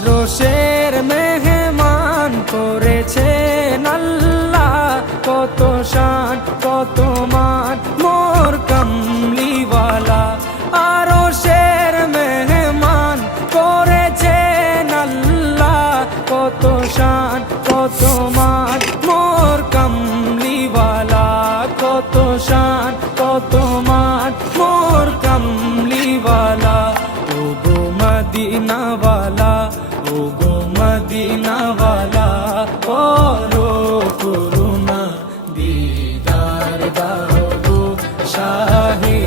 আরশের মেহমান করেছেন আল্লাহ, কত শান কত মান মোর কামলিওয়ালা। আরশের মেহমান করেছেন আল্লাহ, কত শান কত মান মোর কামলিওয়ালা, কত শান কত মান মোর কামলিওয়ালা। ও গো মদিনাওয়ালা, ও গো মদিনাওয়ালা, করো করুণা দিদার দাও গো শাহে